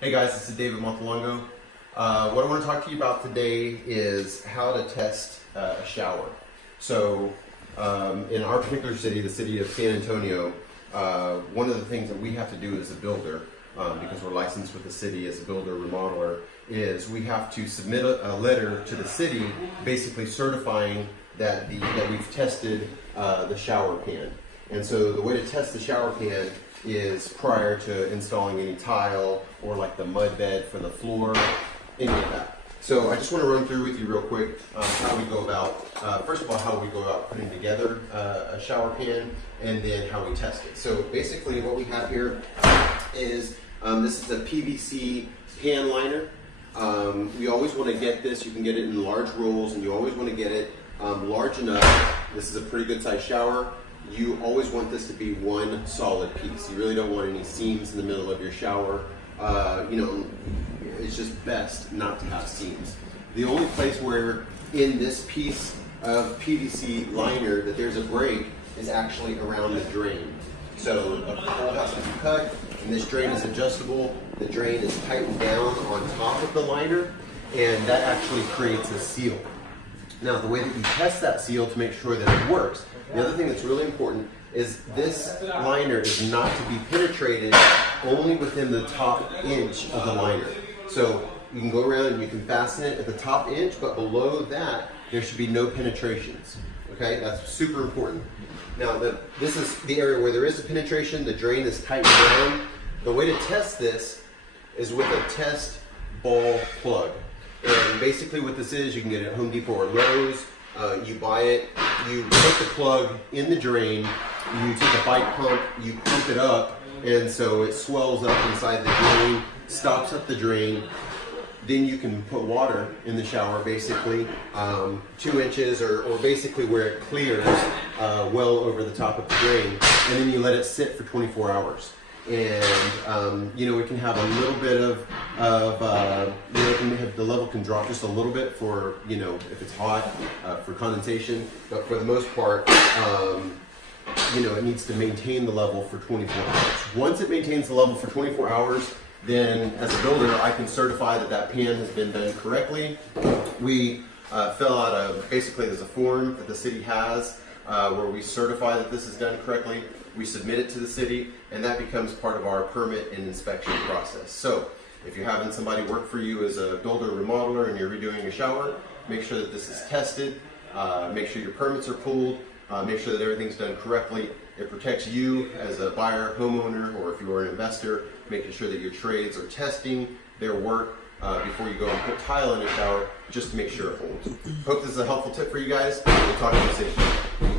Hey guys, this is David Montelongo. What I want to talk to you about today is how to test a shower. So in our particular city, the city of San Antonio, one of the things that we have to do as a builder, because we're licensed with the city as a builder remodeler, is we have to submit a letter to the city basically certifying that we've tested the shower pan. And so the way to test the shower pan is prior to installing any tile or like the mud bed for the floor, any of that. So I just want to run through with you real quick how we go about, first of all, how we go about putting together a shower pan, and then how we test it. So basically what we have here is, this is a PVC pan liner. We always want to get this, you can get it in large rolls, and you always want to get it large enough. This is a pretty good size shower. You always want this to be one solid piece. You really don't want any seams in the middle of your shower. It's just best not to have seams. The only place where in this piece of PVC liner that there's a break is actually around the drain. So a hole has to be cut, and this drain is adjustable. The drain is tightened down on top of the liner, and that actually creates a seal. Now, the way that you test that seal to make sure that it works, the other thing that's really important is this liner is not to be penetrated only within the top inch of the liner. So you can go around and you can fasten it at the top inch, but below that, there should be no penetrations. Okay, that's super important. Now, this is the area where there is a penetration, the drain is tightened down. The way to test this is with a test ball plug. And basically what this is, you can get it at Home Depot or Lowe's. You buy it, you put the plug in the drain, you take a bike pump, you pump it up, and so it swells up inside the drain, stops up the drain. Then you can put water in the shower, basically 2 inches or basically where it clears well over the top of the drain, and then you let it sit for 24 hours. And it can have a little bit of the level can drop just a little bit for, if it's hot, for condensation, but for the most part, it needs to maintain the level for 24 hours. Once it maintains the level for 24 hours, then as a builder, I can certify that pan has been done correctly. We fill out basically there's a form that the city has where we certify that this is done correctly. We submit it to the city, and that becomes part of our permit and inspection process. So if you're having somebody work for you as a builder remodeler and you're redoing a shower, make sure that this is tested, make sure your permits are pulled, make sure that everything's done correctly. It protects you as a buyer, homeowner, or if you're an investor, making sure that your trades are testing their work before you go and put tile in a shower, just to make sure it holds. Hope this is a helpful tip for you guys. We'll talk to you soon.